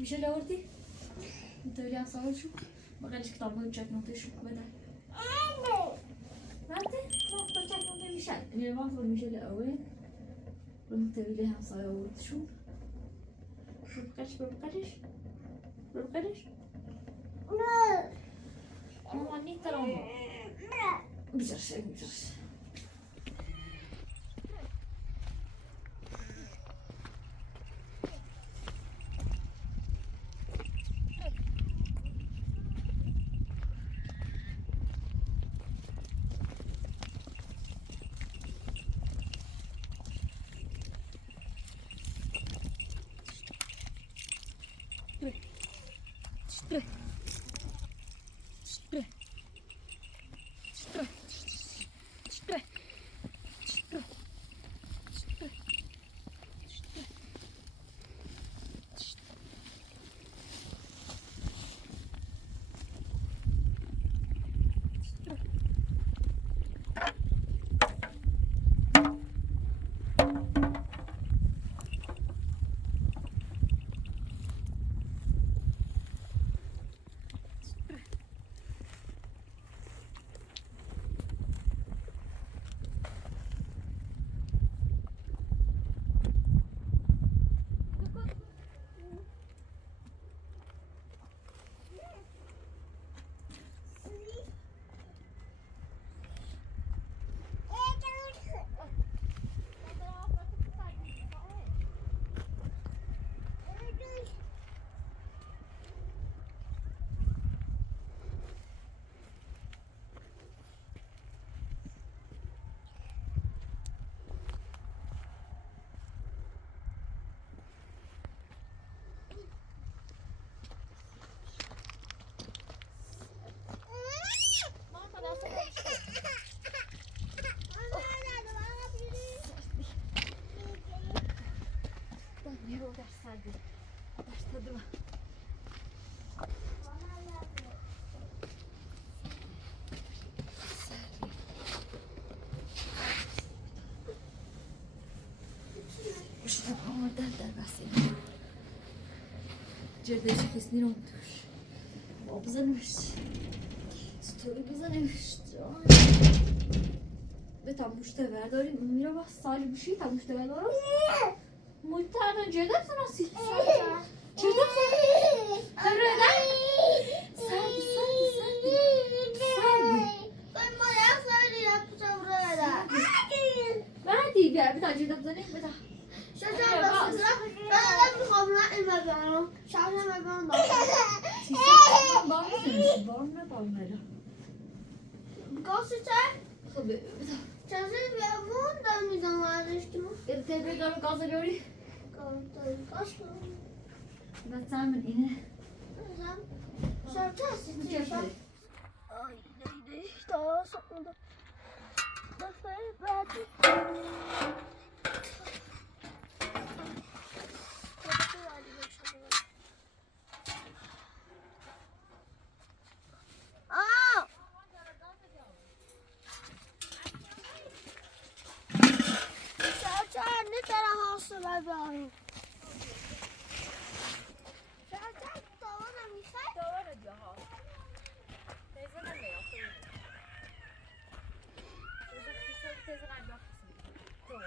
میشه لاوردی؟ اینطوری هم سوال شو بغلش کتاب های چک نوته شو بده بده؟ نوته چک نوته میشه این المفروض میشه لاوه ونكتب لها صاير شو بقدش ماما ني ترى بجرش جردش کسی نمی‌دونش. بزنیش. ستوری بزنیش. به تاموشته برداریم. میره با سالی بشی تاموشته بردارم. مولتارن جردم سناسی. جردم سناسی. جردم. سردی. Ben bayağı sarı yapacağım burada. بعدی بیار بتا جردم بزنی بتا. Şaşırma basınca ben de bir kabına inmem. Şaşırma ben de. Bağırma. Gazetler. Tabii. Çözüm ve bundan mizanlar düştüm. Tekrar gaza göre. Kaçtı. Ben sen yine. Şarkı istiyorsan. Ay neydi? Daha sonra. Ne kadar hasılar var. Zaten tavana misal. Tavana diyor ha. Teyze ne yapıyor? Teyze kısa teyze ne yapıyor? Tamam.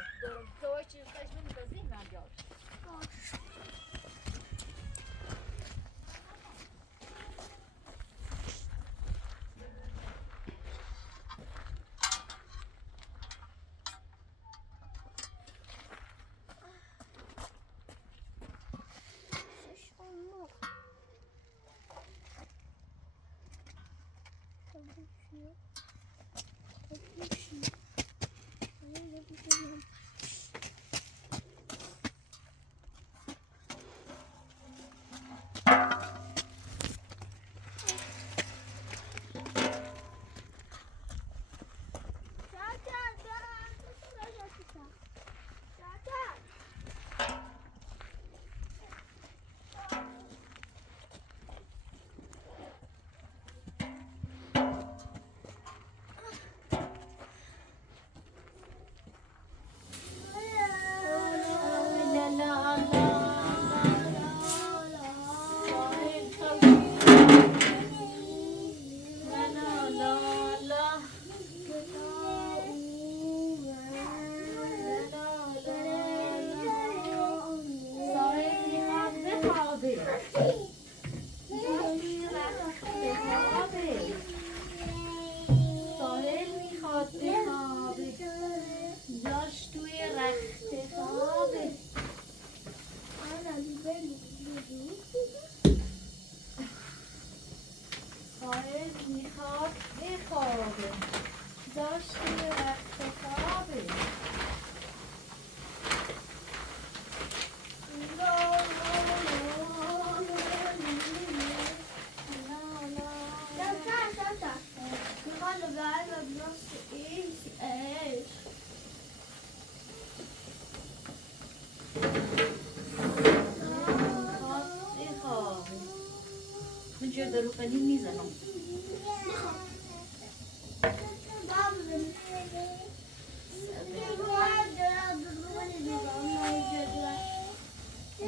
به روغنی میزنم.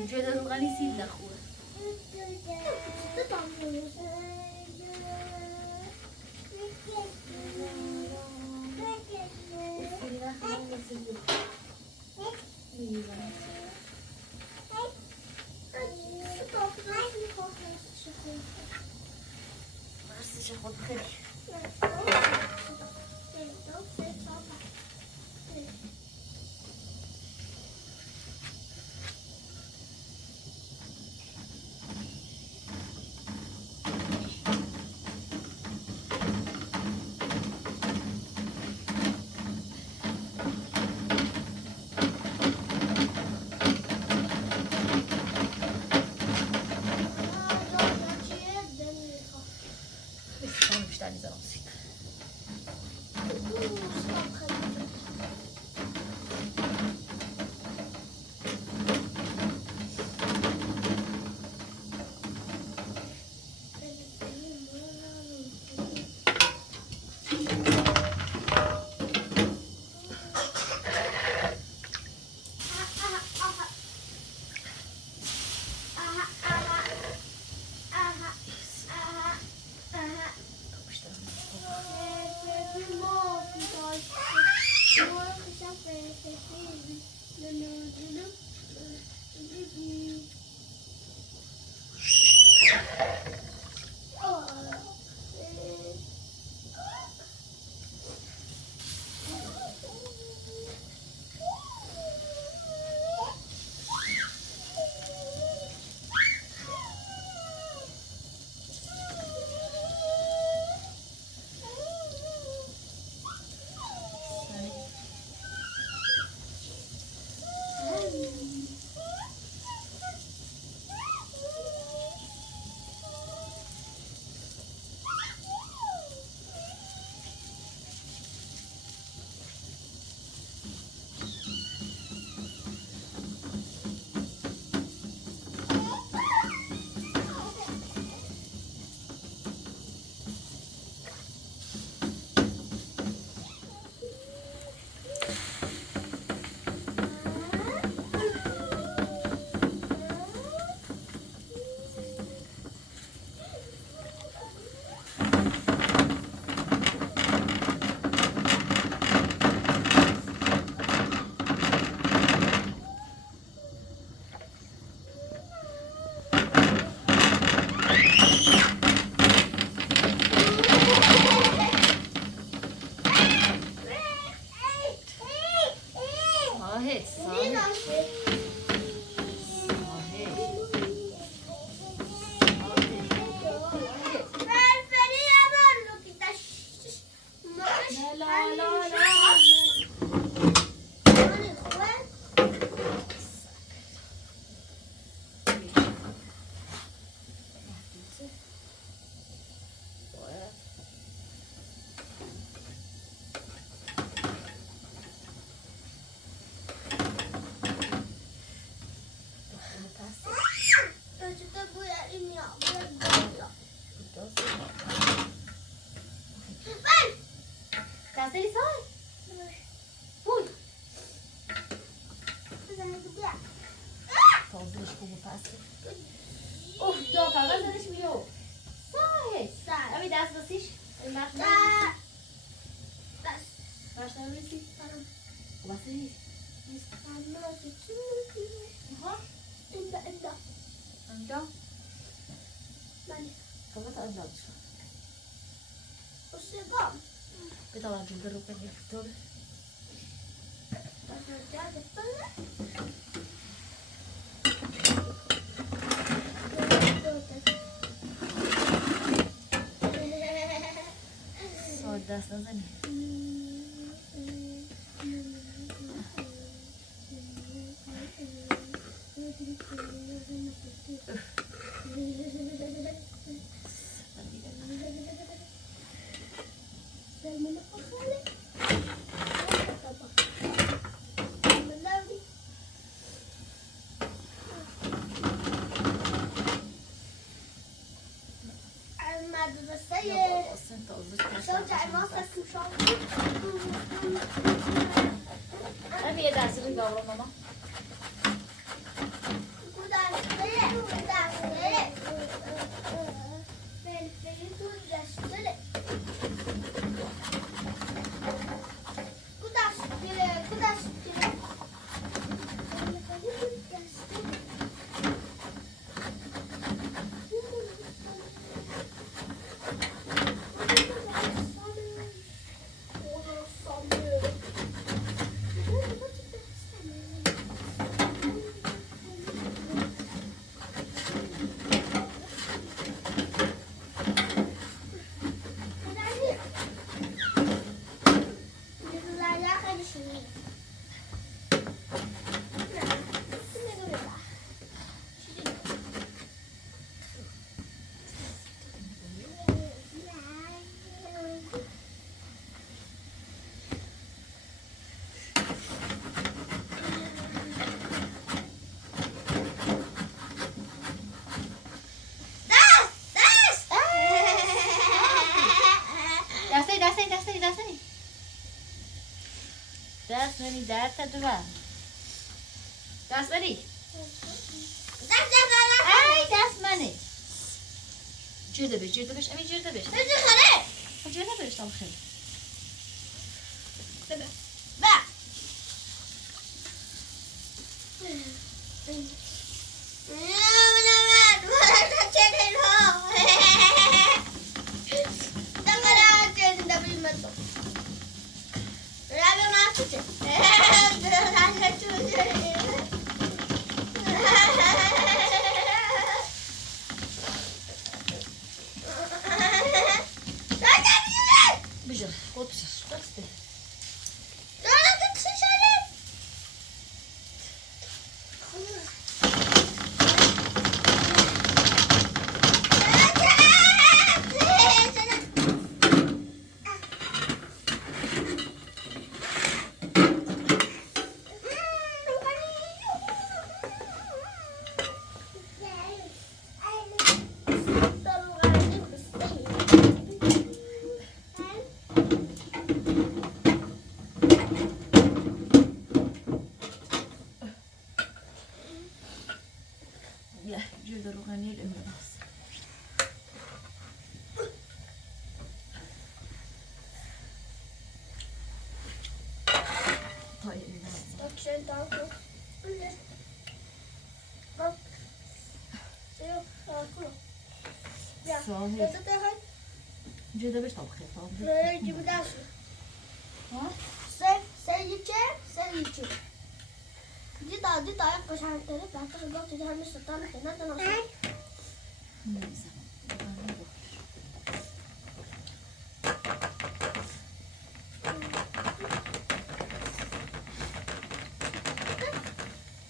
جدا روغنی سیب نخوره. راستش خود خیلی بسیار بیشتر میزنم سیب. Kasih soy. Uy. Todos como passa. Do kagak zaś wziął. Soy. A mi dasz dosisz? Masz na Masz na listy? Masz na listy? Aha. Anda. Kamu tak anda. Kita lanjut ke rumah Hector. Soda saja nih. yavrum ama. دست منی دست تو با دست منی ای دست منی جرده بش امی جرده بش جرده بش tam خیلی ببه بجر خود بس Ya, جرده روغنی الامه بس جرده بش طب خیلی دي طريقة عشان تعرف بعتقد الوقت ده مش هتعمل هناك انا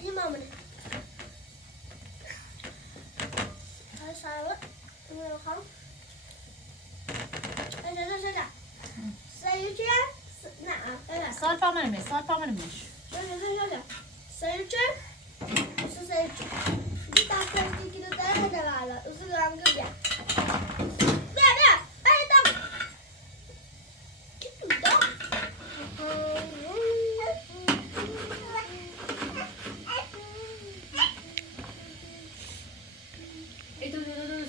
ايه ماما هاي ساوي انا خلاص انا سيجي نعم سال پامنمش Sayıcı, usta sayıcı. Bir tane ikide daha da var. Usta rangı ya. Ne? Ben de. Gittim de.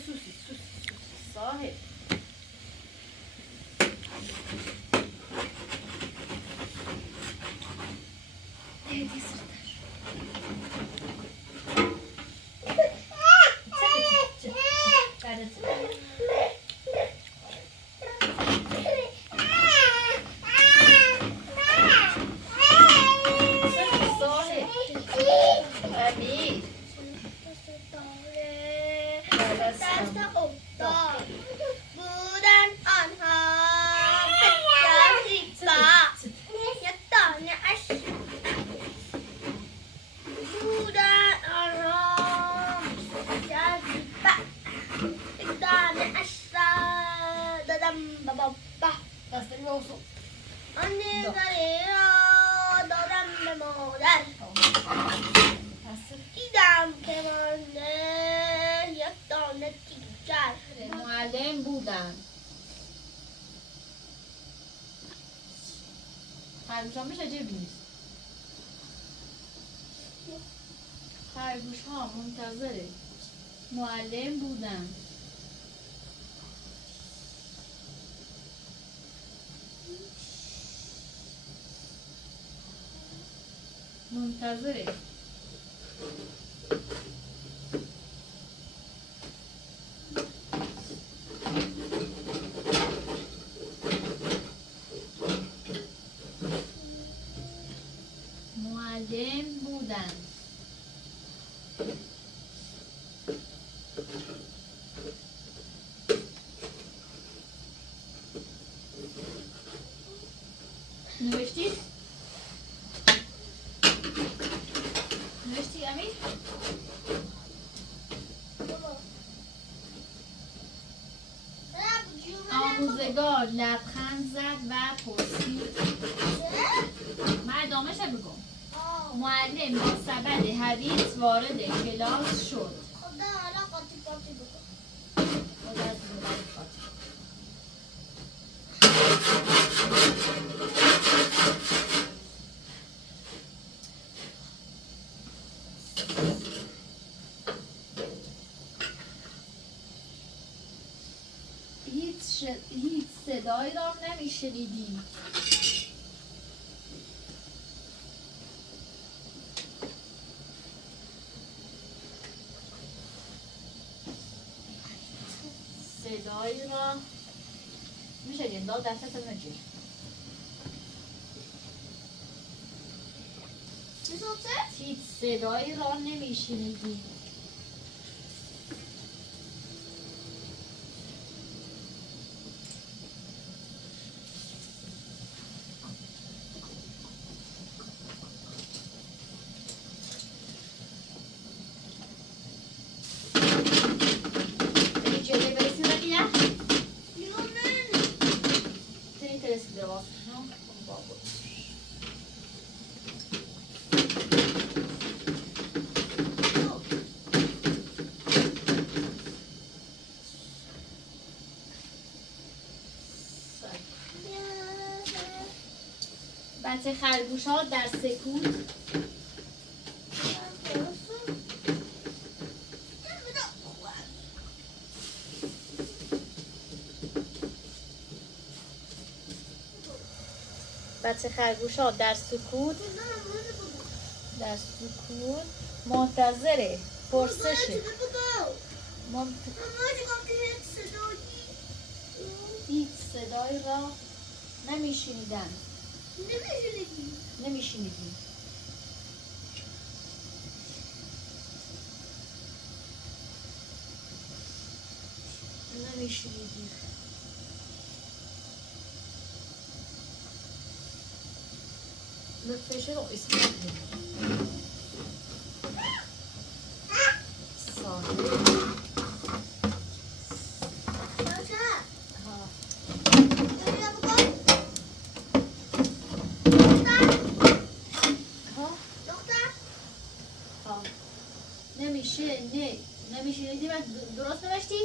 sus. Sahip. Evet, Anne darera dorambe model. دیدم که من یک دانه تیگر معلم بودن هرمشان بشه عجیب نیست خرگوش ها منتظر معلم بودن. منتظر معلم بودن. نوشتی؟ نوشتی امیر؟ آموزگار لبخند زد و پرسید. من ادامه‌شو بگم. معلم با سبد حدیث وارد کلاس شد. خدا حالا قاطی قاطی بکن. خدا از این بعد قاطی. هیچ صدایی را نمیشنیدیم. صدایی را میشه گیم داد دستت نجیر. هیچ صدایی را نمیشنیدیم. بچه خرگوش ها در سکوت منتظر پرسش هیچ صدایی را نمیشنیدن. نمیشنیدیم. لطفش رو اسم نمیشنیدی. من درست نوشتی؟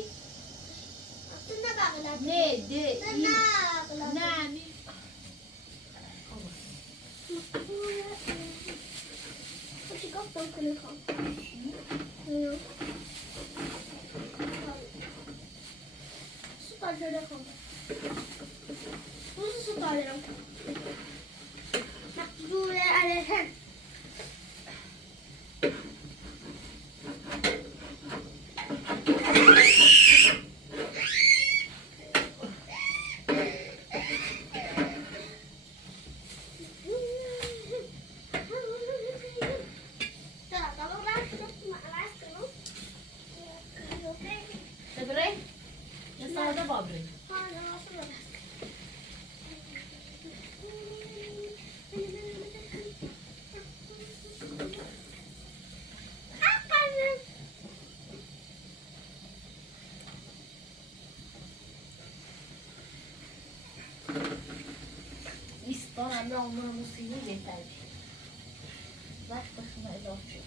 نه به عنوان موسیقی بهتری وقت بخونه اضافه شد.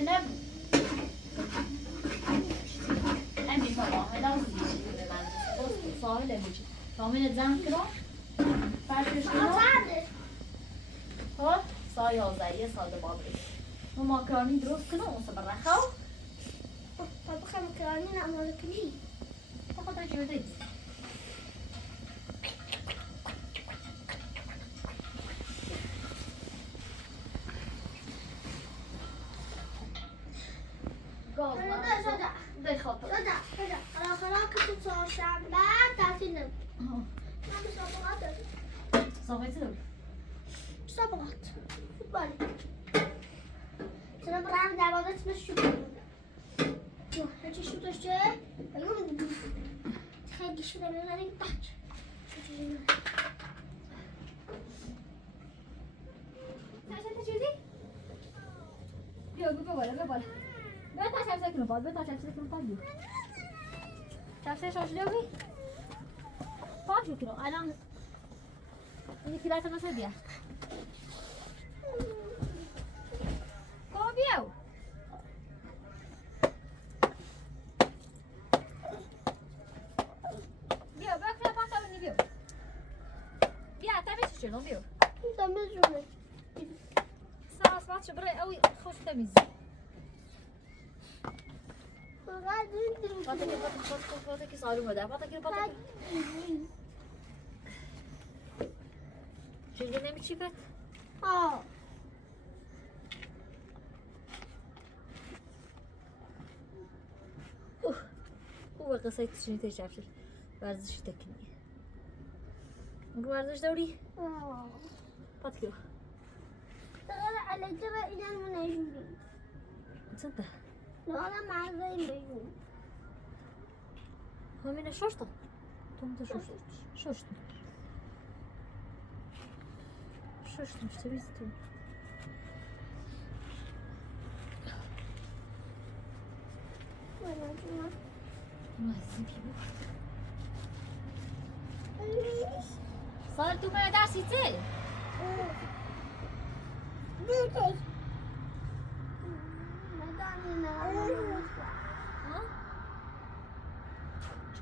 نه همین بابا همه به من ساحل بچی کامل زن کرو فرشش کرو خب سای آزایی ساده بابری و ماکارونی درست کنم اون سبر رخو بابا خیلی مکرانی نمال کنی فقط اجور دید گاز ده خاطر خدا که تو چهارشنبه تعطیله من مسابقات داریم صافی چی داری؟ مسابقات فوتبال چرا برام دوازده اسمش شوت کنم هرچی شوتش چه؟ بگم خیلی شده میزنیم بچ تاشم چیزی؟ بیا بالا بیا تاشم سکنم باید بیا تاشم سکنم باید بیا شمسه شاشلی بی؟ پاشو کنم الان این کلاس مثل بیا بیاو بیا بیا پاسا بینی بیا بیا تمیز شدم بیا تمیز شده ساس بچه برای اوی خوش تمیز پاتا که سالو بده پاتا که چنگه نمیچی بد؟ آه او قصه تشنی تیش افشر ورزشی تکنیه ورزش داری؟ پاتا که تقدر عليك بقى إلى المناجمين تصدق لو أنا مع زي البيجون هو من الشرطة توم شرطة مش تبي توم ما زبيبو صار تو ما داسي تي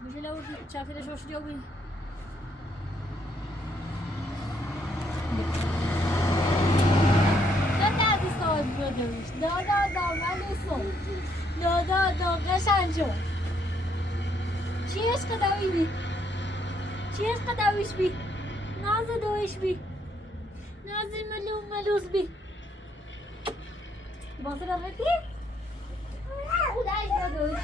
مش لو شايفه ليش وش جوي لا دادي صوت بدوش لا مالي صوت لا قشنجو چیش قداوی بی چیش قداویش بی ناز دویش بی نازی ملوز بی بازه را رفتی؟ او دایش بدوش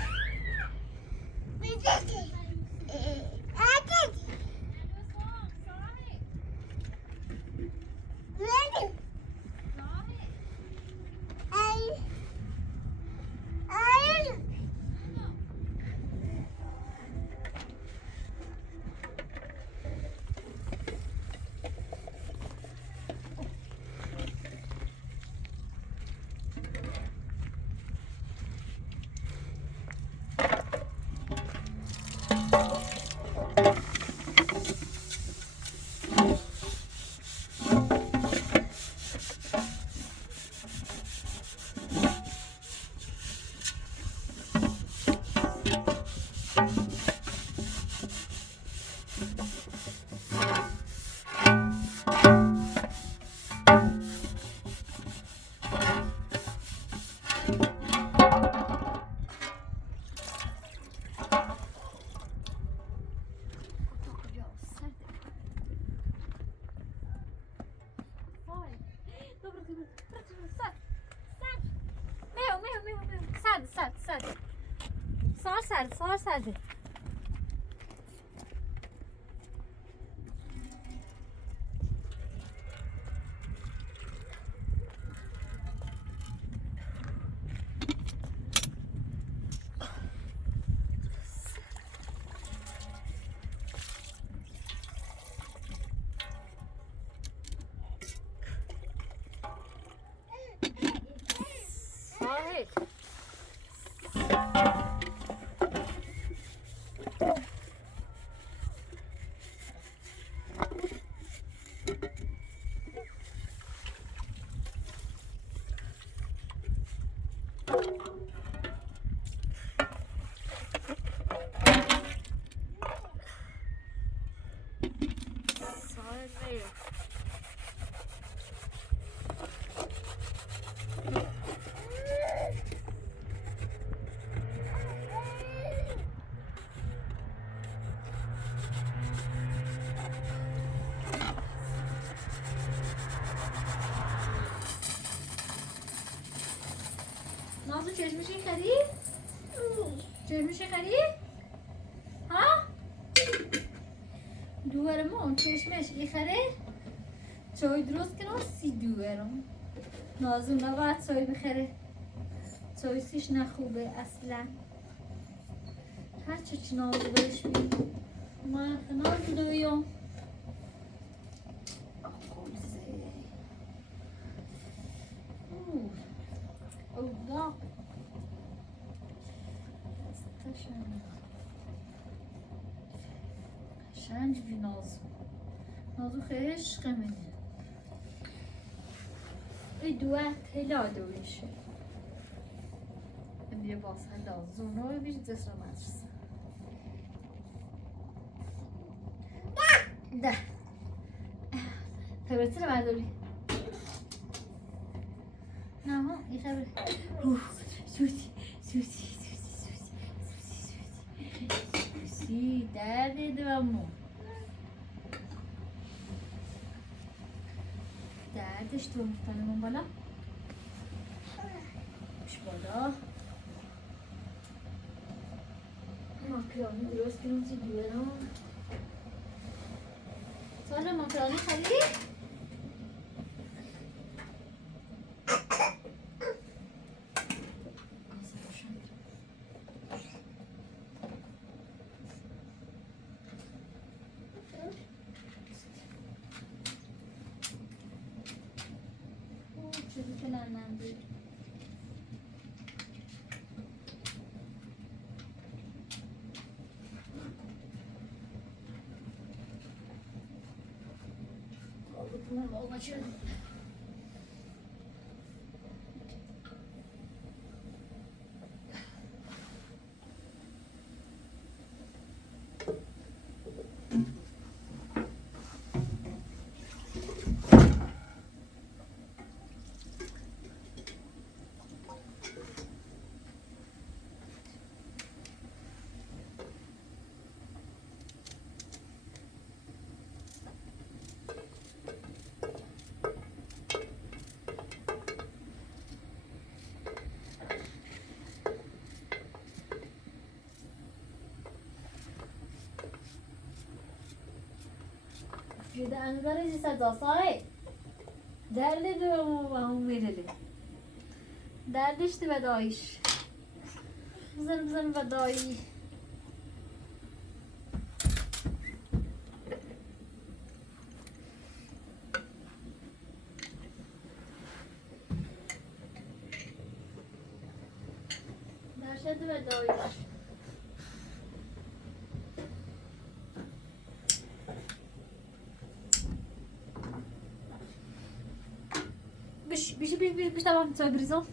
سرده صاحب چشمشی خرید؟ چشمشی خرید؟ ها؟ دوباره چشمش ای خرید؟ چای درست کنم 32 برام. نازو نباید چای بخره. چای سیش نخوبه اصلا. هرچه چی نازو داشت بیم. من نازو دویم. اوه شنج بی نازو خیلی عشق منه ای دوه تلا دویشه میره باسن نازو نوی بیش دست رو مدرسه ده خبرتی رو برداری نه ها این خبر سوزی درد دوامو دردش تو مختلفون بالا بش بالا ماکرانی درست کنم چی دویرم سالا ماکرانی خریدی؟ جدا انگاری صدا سای درد دومو و هم میرلی دردش تو بدایش بزن بدایی درشت بدایش بیش tamam تسوي بريزون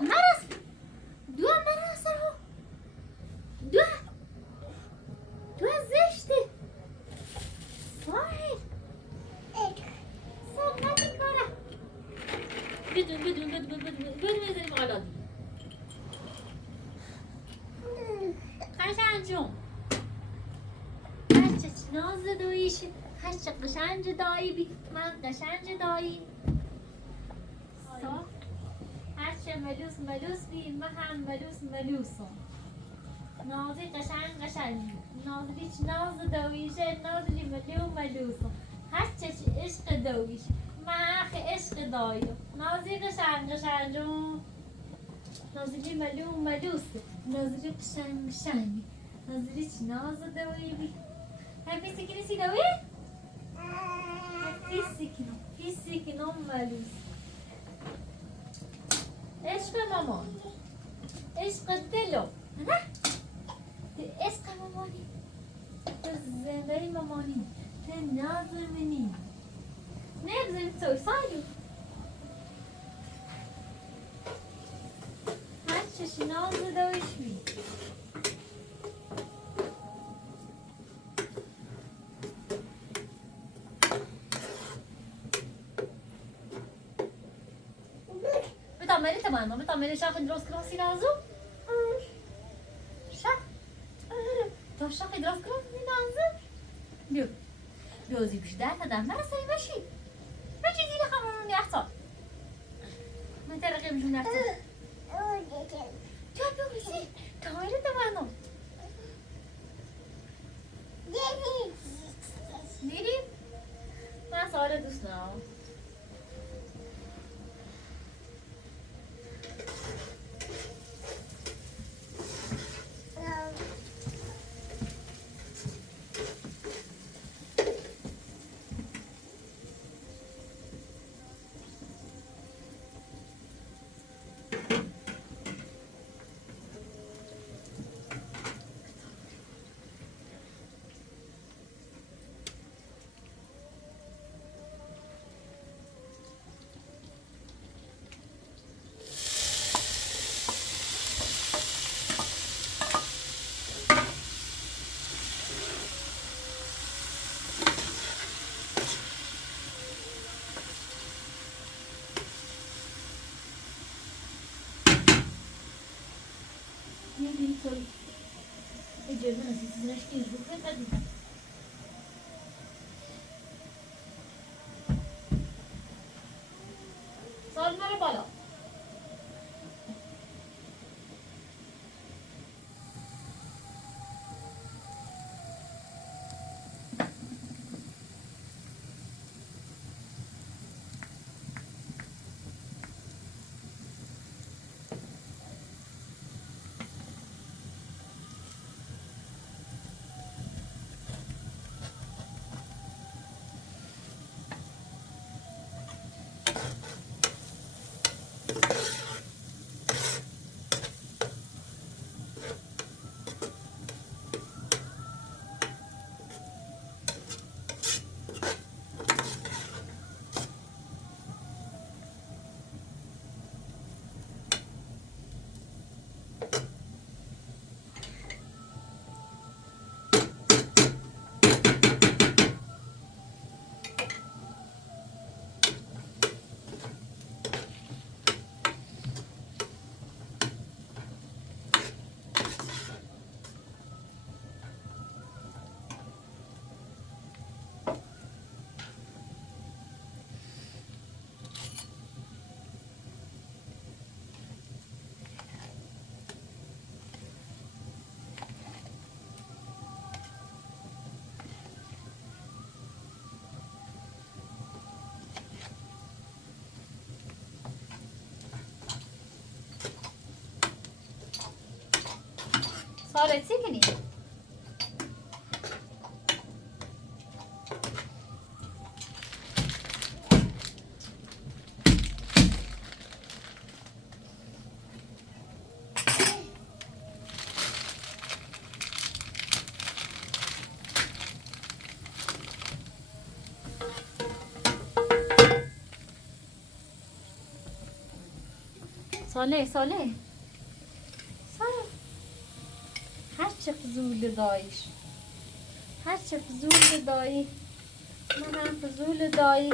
مرس دو مرس رو دو زشته صاحب صنعتی کاره بدون بزنیم غلط قشنجون هرچه ناز دویش هرچه قشنج دایی بی من قشنج دایی هرچه ملوس بی من هم ملوسم نازی قشنج نازی بیچ ناز دویشه نازی ملوسم هرچه عشق دویش من عشق دایم نازی قشنجون نازلی ملوسه نازلی قشنگ نازلی چی ناز دوی بی هم پیسی سی دوی؟ پیسی کنم ملوس عشق مامان عشق دلو نه؟ عشق مامانی تو زنده مامانی تو ناز منی نه بزنید توی سایلو هرچه ناز دویش بی بتعملي تمام بتعملي شاف دروس كلاسي لازم درست کنم میدانزم بیا بیازی بشی در تدم مرا سری بشی بچی دیگه خمرون یختا من ترقی میشون یختا جا بیا بسی کامله دوانو دیدیم من سوال دوست نام Sorry. Eđe, znači, si nešto izvukle, kad je? Sad mara bala. صارت سكني صالح صالح هرچه فضول دایش هرچه فضول دایی من هم فضول دایی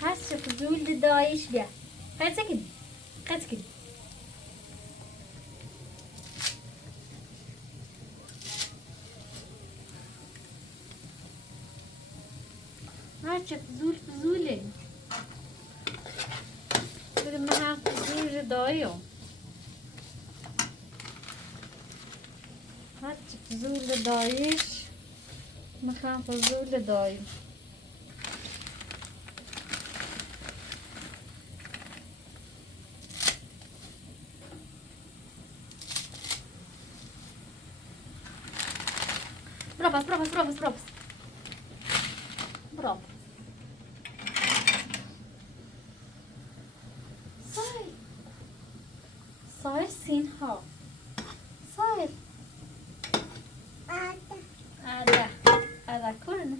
هرچه فضول دایش بیا قد سکن قد سکن هرچه فضول فضوله بگه من هم فضول داییم هرچی فضول دایش میخوام فضول دایم برافو برافو برافو برافو برافو صاير صاير سينها صاير هذا كلنا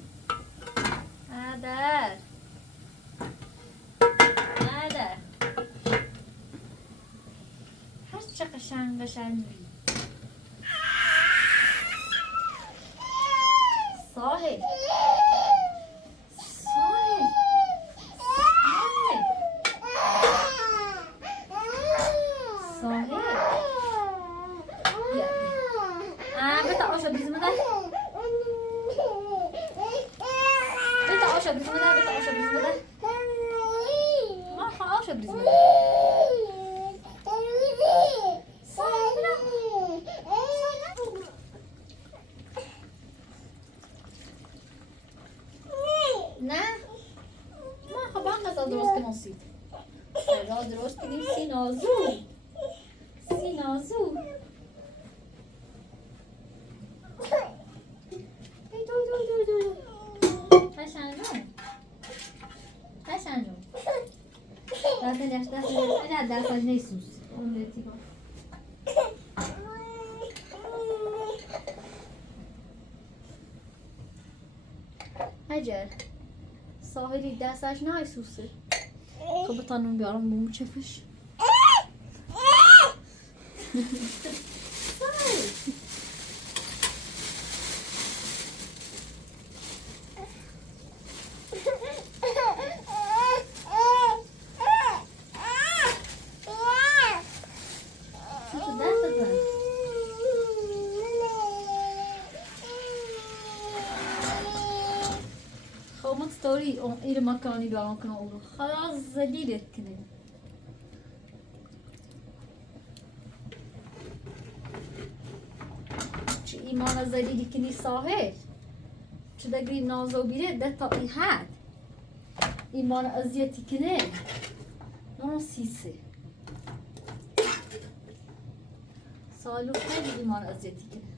هذا هرچه قشنگ قشنگی ساحل ساحل ساحل بیا بتا آشو بریزم ده بتا آشا بریزم ده بتا آشا بریزم ده ما خواهم آشا بریزم ده نه ما خواهم غذا درست کنم سید غذا درست کنیم سینازو سینازو قشنگم دست نیسوس اون لیتی با هجر ساحلی دستش نیسوسه خب بطانون بیارم بومو چفش ستوری اون ایر مکانی بیارم کنم اون خلاص زلیلت کنه چه ایمان زلیلی کنی ساحل چه دگری نازو بیره ده تا ای حد ایمان ازیتی کنه نونو سیسه سالو خیلی ایمان ازیتی کنه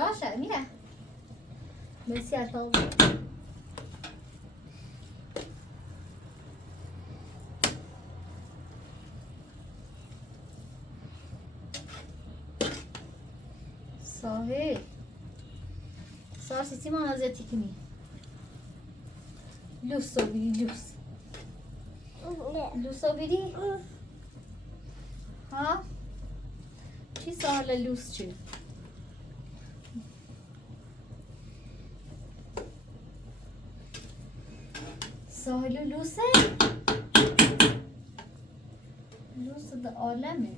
داداشه میره مرسی اتاق صاحب صار سیسی ما نازیتی کنی لوس رو بیری لوس رو بیری ها چی سال لوس چی ساحل لوسه لوس ده عالمه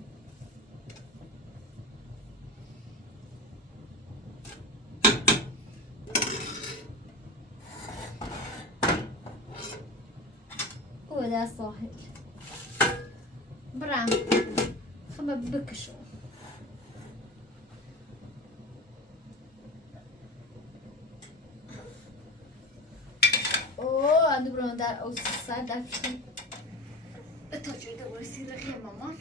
او ده ساحل برام خمه بکشو عندو برام در او سر در فشتم اتاجه ده برسی رخی مامان